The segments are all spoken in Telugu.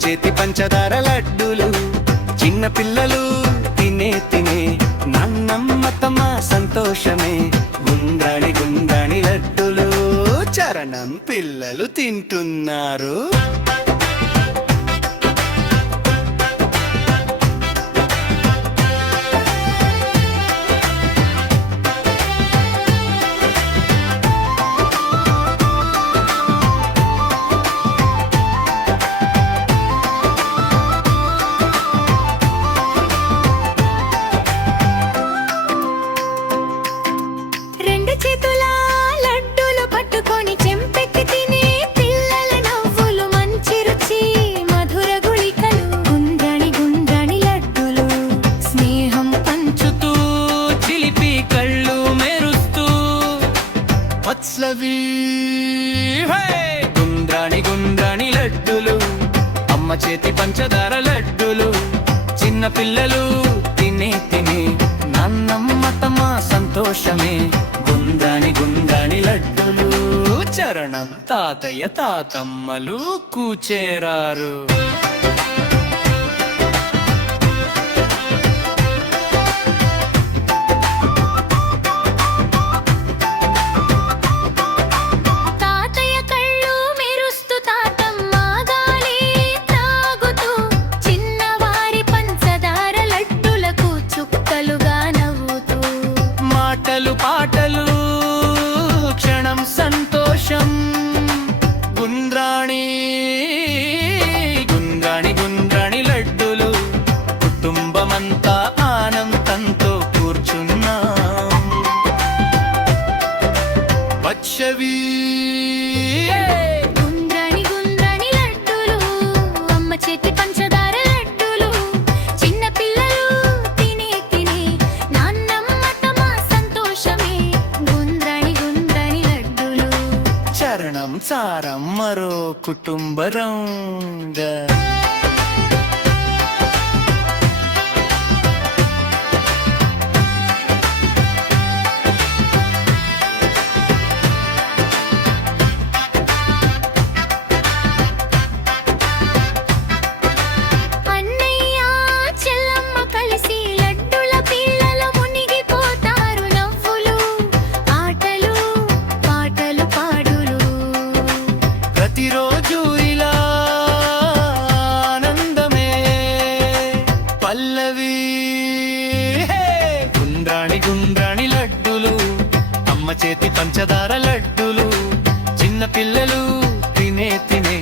చేతి పంచదార లడ్డూలు చిన్న పిల్లలు తినే తినే నాన్నమ్మ తమ సంతోషమే గుండ్రాణి గుండ్రాణి లడ్డూలు చరణం పిల్లలు తింటున్నారు. గుండ్రాణి గుండ్రాణి లడ్డులు అమ్మ చేతి పంచదార లడ్డులు చిన్న పిల్లలు తినే తినే నాన్నమ్మ తమ సంతోషమే గుండ్రాణి గుండ్రాణి లడ్డులు చరణం తాతయ్య తాతమ్మలు కూచేరారు. పాటలు క్షణం సంతోషం గుండ్రాణి గుండ్రాణి గుండ్రాణి లడ్డులు కుటుంబమంతా ఆనందంతో కూర్చున్నాం. వచ్చవి గుండ్రాణి గుండ్రాణి లడ్డులు అమ్మ చేతి పంచదార లడ్డులు చిన్న పిల్లలు తినే తినే నాన్నమ్మ తమ సంతోషమే గుండ్రాణి గుండ్రాణి లడ్డులు చరణం సారం మరో కుటుంబరంగా. ప్రతిరోజు ఇలా ఆనందమే పల్లవి గుండ్రాణి గుండ్రాణి లడ్డులు అమ్మ చేతి పంచదార లడ్డులు చిన్న పిల్లలు తినే తినే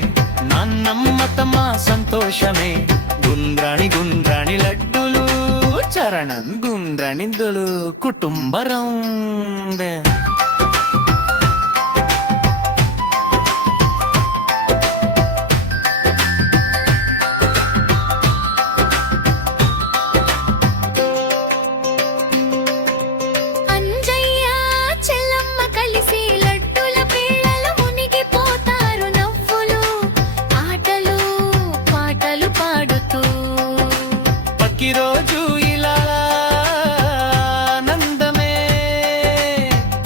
నాన్నమ్మ తమ సంతోషమే గుండ్రాణి గుండ్రాణి లడ్డులు చరణం గుండ్రాణిదులు కుటుంబరం. రోజు ఇలా ఆనందమే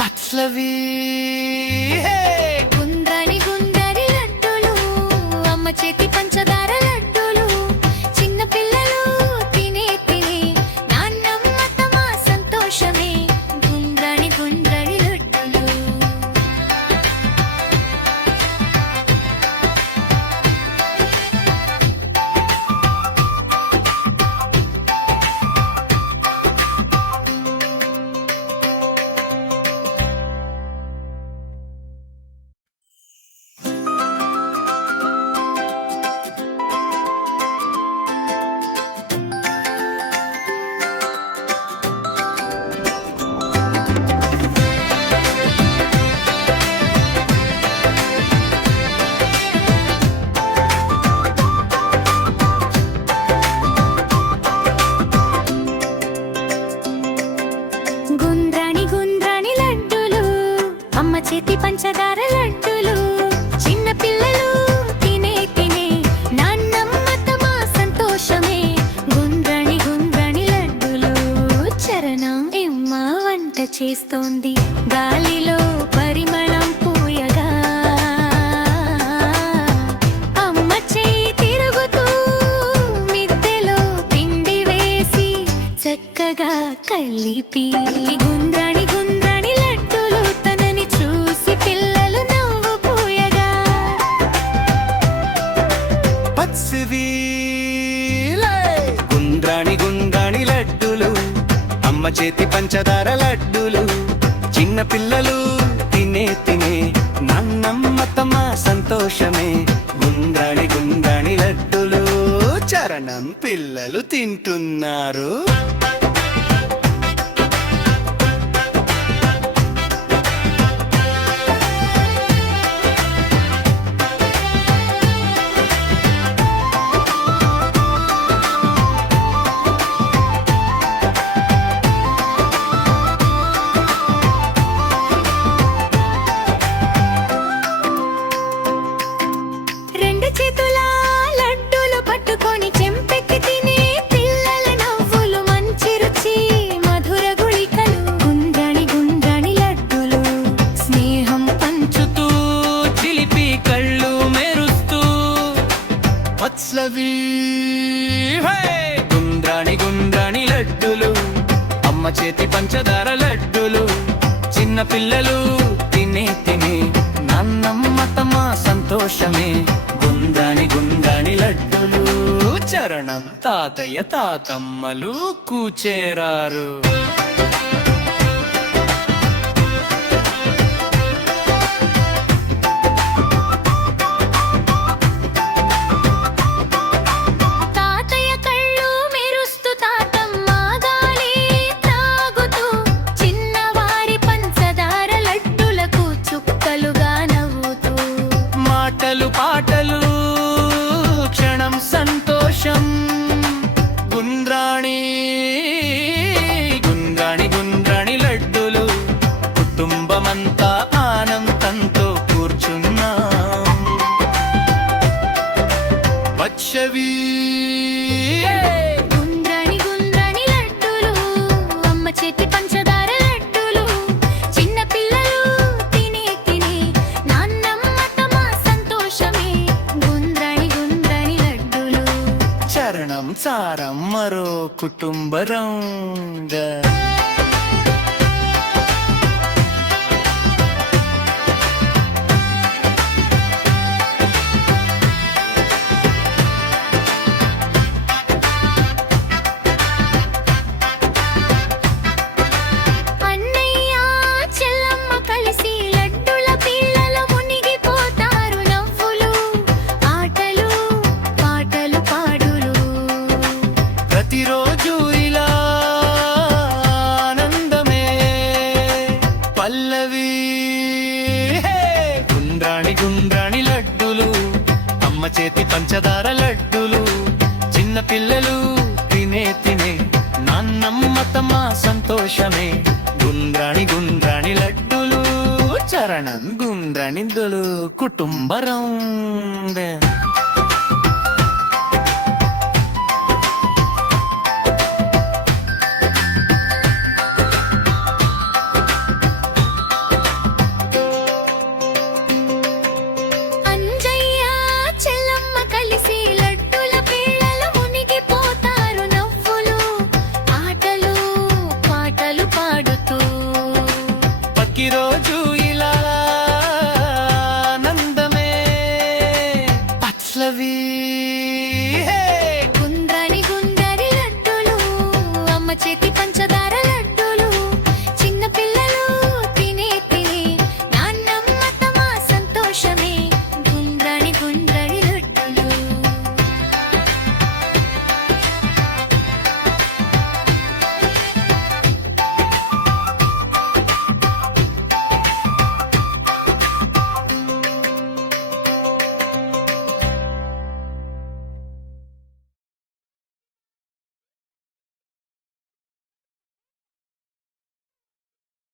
పట్లవి గుండ్రాణి గుండ్రాని లడ్డులు అమ్మ చేతి పంచదార లడ్డులు చిన్న పిల్లలు తినే తినే నాన్నమ్మ తమ సంతోషమే గుండ్రాని గుండ్రాని లడ్డులు. చేతి పంచదార లడ్డులు చిన్న పిల్లలు తినే తినే నాన్నమ్మ తమ సంతోషమే గుండ్రని గుండ్రని లడ్డులు చరణం ఎమ్మ వంట చేస్తోంది గాలిలో పరిమళం పూయగా అమ్మ చేయి తిరుగుతూ కలిపి గుండ్రాణి గుండ్రాణి లడ్డూలు తనని చూసి పిల్లలు నవ్వు పోయగా పచ్చివి గుండ్రాణి గుండ్రాణి లడ్డులు అమ్మ చేతి పంచదార లడ్డులు చిన్న పిల్లలు తినే తినే నాన్నమ్మ తమ సంతోషమే గుండ్రాణి గుండ్రాణి లడ్డులు చరణం పిల్లలు తింటున్నారు రెండు చేతుల లడ్డూలు పట్టుకొని చెంపెక్కి తినే పిల్లల నవ్వులు మంచి రుచి మధుర గుళికలు గుండ్రాణి గుండ్రాణి లడ్డూలు స్నేహం పంచుతూ చిలిపి కళ్ళు మెరుస్తూ వత్సవి గుండ్రాణి గుండ్రాణి లడ్డులు అమ్మ చేతి పంచదార లడ్డులు చిన్న పిల్లలు తినే తినే నాన్నమ్మ తమ సంతోషమే గుండ్రాని గుండ్రాని లడ్డులు చరణం తాతయ్య తాతమ్మలు కూచేరారు తాతయ్య కళ్ళు మెరుస్తూ తాతమ్మ గాలి త్రాగుతూ చిన్నవారి పంచదార లడ్డులకు చుక్కలుగా నవ్వుతూ మాటలు పాటలు క్షణం సంతోషం గుండ్రాణి గుండ్రాణి గుండ్రాణి లడ్డులు కుటుంబమంతా ఆనందంతో కూర్చున్నాం వచ్చవి గుండ్రాణి గుండ్రాణి లడ్డూలు అమ్మ చేతి పంచదార లడ్డూలు చిన్న పిల్లలు తినే తినే నాన్నమ్మ తమ సంతోషమే గుండ్రాణి గుండ్రాని లడ్డూలు చరణం సారం మరో కుటుంబరంగా అన్నయ్య చెల్లమ్మ కలిసి లడ్డుల పిల్లల మునిగిపోతారు నవ్వులు ఆటలు పాటలు పాడులు ప్రతిరోజు ఇలా ఆనందమే పల్లవి గుండ్రాణి గుండ్రాణి లడ్డులు అమ్మ చేతి పంచదార లడ్డులు చిన్న పిల్లలు తినే తినే నాన్నమ్మ తమ సంతోషమే గుండ్రాణి గుండ్రాణి లడ్డులు చరణం గుండ్రాణిద్దులు కుటుంబరం అంజయ్య చెల్లమ్మ కలిసి లడ్డుల పిల్లలు మునిగిపోతారు నవ్వులు ఆటలు పాటలు పాడుతూ పక్కిరో